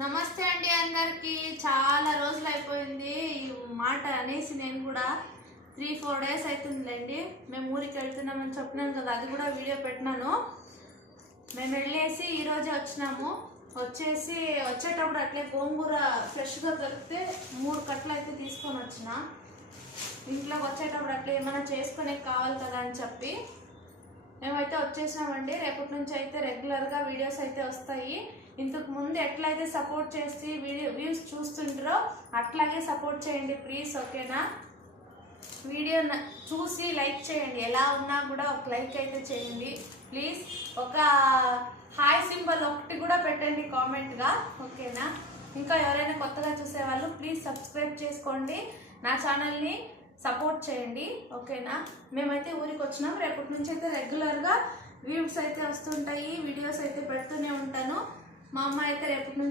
నమస్తే అండి అందరికి. చాలా రోజులు అయిపోయింది ఈ మాట అనేసి. నేను కూడా 3-4 డేస్ అవుతుందిలేండి. మేము ఊరికి వెళ్తున్నామని చెప్పినాను కదా, అది కూడా వీడియో పెట్టినాను. మేము వెళ్ళేసి ఈరోజే వచ్చినాము. వచ్చేటప్పుడు అట్లే గోంగూర ఫ్రెష్గా దొరికితే 3 కట్టలు అయితే తీసుకొని వచ్చిన. ఇంట్లోకి వచ్చేటప్పుడు అట్లా ఏమైనా చేసుకునే కావాలి కదా అని చెప్పి మేమైతే వచ్చేసినామండి. రేపటి నుంచి అయితే రెగ్యులర్గా వీడియోస్ అయితే వస్తాయి. ఇంతకు ముందు ఎట్లయితే సపోర్ట్ చేసి వ్యూస్ చూస్తుంటారో అట్లాగే సపోర్ట్ చేయండి ప్లీజ్, ఓకేనా? వీడియో చూసి లైక్ చేయండి, ఎలా ఉన్నా కూడా ఒక లైక్ అయితే చేయండి ప్లీజ్. ఒక హాయ్ సింబల్ ఒకటి కూడా పెట్టండి కామెంట్గా, ఓకేనా? ఇంకా ఎవరైనా కొత్తగా చూసేవాళ్ళు ప్లీజ్ సబ్స్క్రైబ్ చేసుకోండి, నా ఛానల్ని సపోర్ట్ చేయండి, ఓకేనా? మేమైతే ఊరికి వచ్చినాం. రేపటి నుంచి అయితే రెగ్యులర్గా వ్యూస్ అయితే వస్తుంటాయి, వీడియోస్ అయితే పెడుతూనే ఉంటాను. మా అమ్మ అయితే రేపటి నుంచి